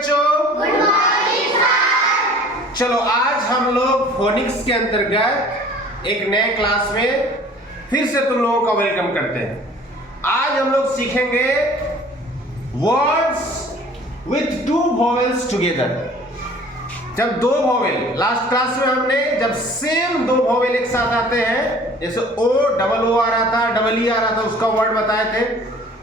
बच्चों। Good morning sir. चलो आज हम लोग फोनिक्स के अंतर्गत एक नए क्लास में फिर से तुम लोगों का वेलकम करते हैं। आज हम लोग सीखेंगे words with to vowels together. जब दो वोवेल, लास्ट क्लास में हमने जब सेम दो वोवेल एक साथ आते हैं, जैसे ओ डबल ओ आ रहा था, डबल ई आ रहा था, उसका वर्ड बताए थे।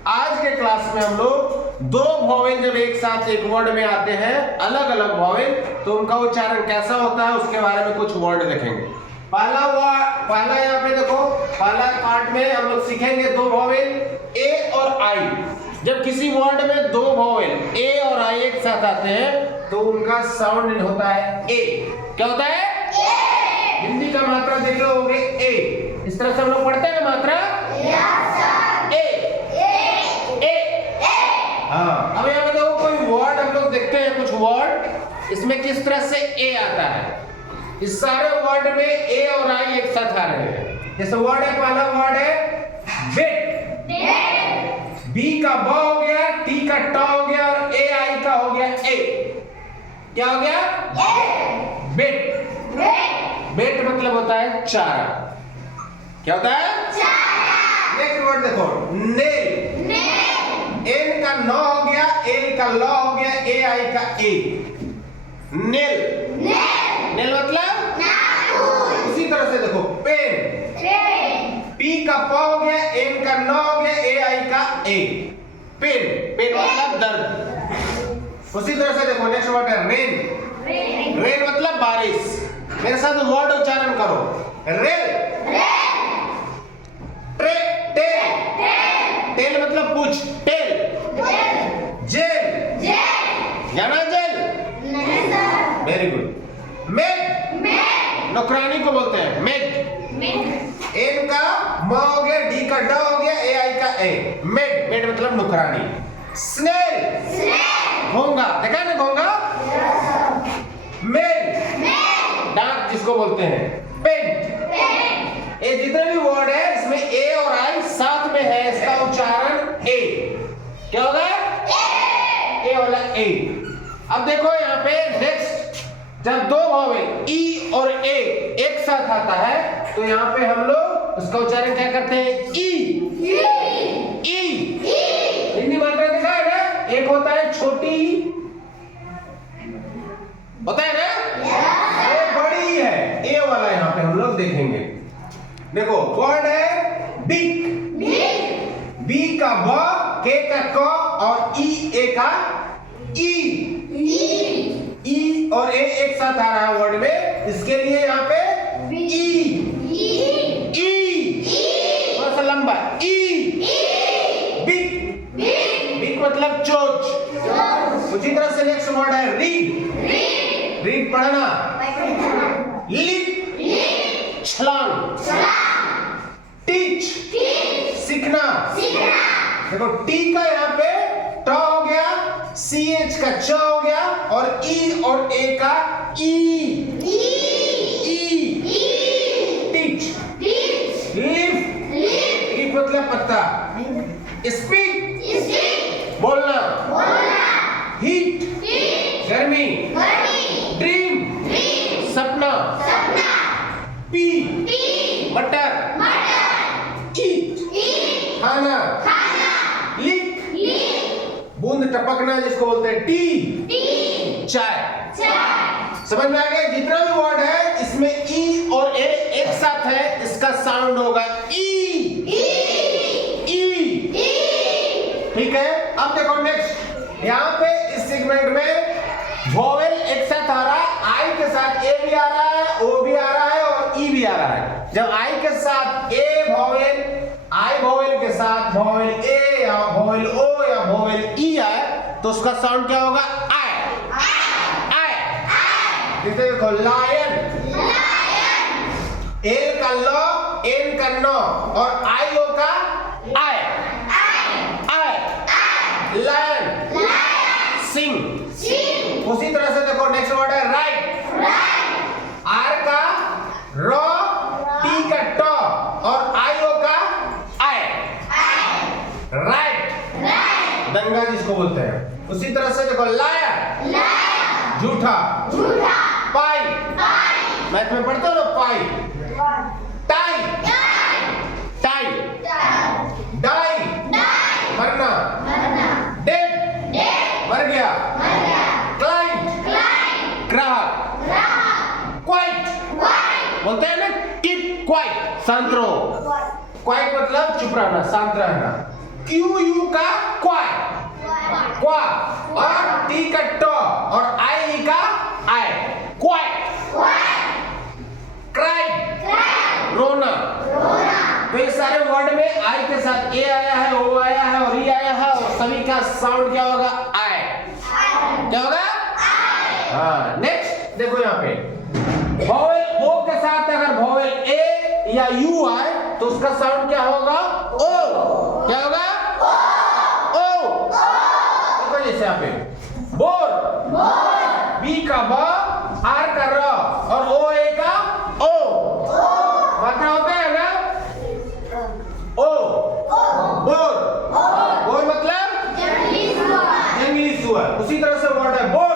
आज के क्लास में हम लोग दो वोवेल जब एक साथ एक वर्ड में आते हैं, अलग अलग वोवेल, तो उनका उच्चारण कैसा होता है उसके बारे में कुछ वर्ड देखेंगे। पहला यहाँ पे देखो, पहला पार्ट में हम लोग सीखेंगे दो वोवेल ए और आई। जब किसी वर्ड में दो वोवेल ए और आई एक साथ आते हैं तो उनका साउंड होता है ए। क्या होता है? ए। हिंदी का मात्रा देख लो होगे ए। इस तरह से हम लोग पढ़ते हैं मात्रा हाँ। अब यहाँ पे देखो कोई वर्ड हम लोग देखते हैं, कुछ वर्ड इसमें किस तरह से ए आता है। इस सारे वर्ड में ए और आई एक साथ आ रहे हैं। जैसे वर्ड है, पहला वर्ड है बेट। बी का ब हो गया, टी का ट हो गया और ए आई का हो गया ए। क्या हो गया? बेट। बेट मतलब होता है चारा। क्या होता है? चारा। नेक्स्ट वर्ड देखो, नेल। एन का न हो गया, एल का ल हो गया, ए आई का ए। नेल। नेल मतलब नाखून। उसी तरह से देखो, पेन। पी का प हो गया, एन का न हो गया, ए आई का ए। पेन। पेन मतलब दर्द। उसी तरह से देखो, नेक्स्ट वर्ड है रेन। रेन मतलब बारिश। मेरे साथ वर्ड उच्चारण करो, रेल। टेल मतलब पूछ, टेल। जेल। जाना जेल? Very good. मेड। नौकरानी को बोलते हैं मेड। एन का म हो गया, डी का ड हो गया, ए आई का ए। मेड। मेड मतलब नौकरानी। स्नेल। घोंगा। देखा ना घोंगा? मेड। डाक जिसको बोलते हैं। पेंट। ये जितने भी वर्ड है इसमें ए और आई साथ में है, इसका उच्चारण ए। क्या होगा? ए वाला ए। अब देखो यहाँ पे नेक्स्ट, जब दो वोवेल ई और ए एक साथ आता है तो यहाँ पे हम लोग उसका उच्चारण क्या करते हैं? ई। हिंदी मात्रा दिखा है ना? एक होता है छोटी, होता है ना? ये बड़ी है, ए वाला यहाँ पे हम लोग देखेंगे। देखो वर्ड है बिग। बी का ब, के का क और ई ए का ई। ई और ए एक साथ आ रहा है वर्ड में, इसके लिए यहाँ पे ई। थोड़ा सा लंबा ई। बिग। बिग मतलब चोच। उसी तरह से नेक्स्ट वर्ड है रीड। रीड पढ़ना। लिप। छलांग। टीच। सीखना। देखो टी का यहाँ पे ट हो गया, सी एच का च हो गया और ई और ए का ई। टीच। लिफ्ट। लिफ्ट मतलब पत्ता। स्पीक। बोलना। हीट। गर्मी। ड्रीम। सपना। पी। मटर। ईट। खाना। लिक। बूंद टपकना जिसको बोलते हैं टी। चाय। समझ में आ गया? जितना भी वर्ड है इसमें ई और ए एक साथ है, इसका साउंड होगा ई। ठीक है? अब देखो नेक्स्ट, यहाँ पे इस सेगमेंट में वोवेल एक साथ आ रहा है, आई के साथ ए भी आ रहा है, ओ भी आ रहा है और ई भी आ रहा है। जब आई के साथ ए वोवेल, आई वोवेल के साथ वोवेल ए या वोवेल ओ या वोवेल ई आए तो उसका साउंड क्या होगा? आय। देखो लायन। एल का लो, एन का नो और आई ओ का आय। लायन। सिंग। उसी तरह से देखो नेक्स्ट वर्ड है राइट। आर का रो, टी का ट और आई ओ का आय। राइट। दंगा जिसको बोलते हैं। उसी तरह से देखो लायर। झूठा। पाई, मैथ में पढ़ते हो ना पाई। Tie, tie. डाई, मरना। डेड, मर गया। क्लाइंट, ग्राहक। क्वाइट, बोलते हैं ना कीप क्वाइट, शांत रहो। क्वाइट मतलब चुप रहना, शांत रहना। क्यू यू का क्वाइट, क्वा, और टी का ट, और आई का आई, क्वाइट। क्राइम, रोना। तो इस सारे वर्ड में आई के साथ ए आया है, ओ आया है और ई आया है, और सभी का साउंड क्या होगा? आई। क्या होगा? हाँ, नेक्स्ट देखो यहाँ पे वॉवेल ओ के साथ अगर वॉवेल ए या यू आए तो उसका साउंड क्या होगा? ओ। क्या होगा? ओ। देखो जैसे यहाँ पे बोर, बी का ब, आर का र, और ओ ए का ओ। मात्रा होता है ना? ओ, बोर। बोर मतलब जंगली सुअर। उसी तरह से वर्ड है बोर।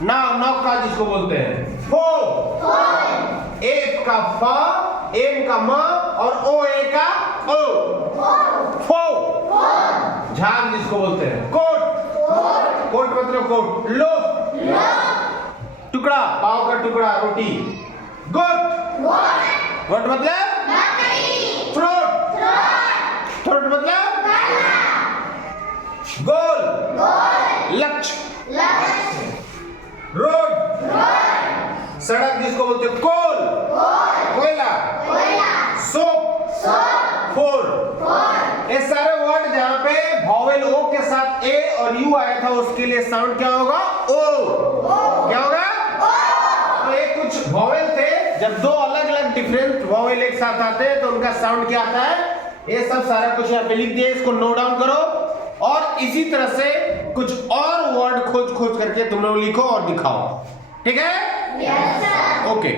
नाव, नौका जिसको बोलते हैं। फो, एफ का फ, एम का म, और ओ ए का ओ। फो, झाग जिसको बोलते हैं। कोट, कोट मतलब कोट। लोफ, टुकड़ा, पाव का टुकड़ा, रोटी। गोट, गोट मतलब थ्रोट, थ्रोट मतलब गोल, लक्ष्य। रोड, सड़क जिसको बोलते हैं। कोल, कोयला। Soap, four. ये सारे वर्ड जहाँ पे वॉवेल ओ के साथ ए और यू आया था उसके लिए साउंड क्या होगा? ओ। क्या होगा? तो ये कुछ वॉवेल थे, जब दो अलग अलग डिफरेंट वॉवेल एक साथ आते हैं तो उनका साउंड क्या आता है? ये सब सारा कुछ यहाँ पे लिख दिया, इसको नोट डाउन करो और इसी तरह से कुछ और वर्ड खोज खोज करके तुम लोग लिखो और दिखाओ। ठीक है? Yes sir. ओके।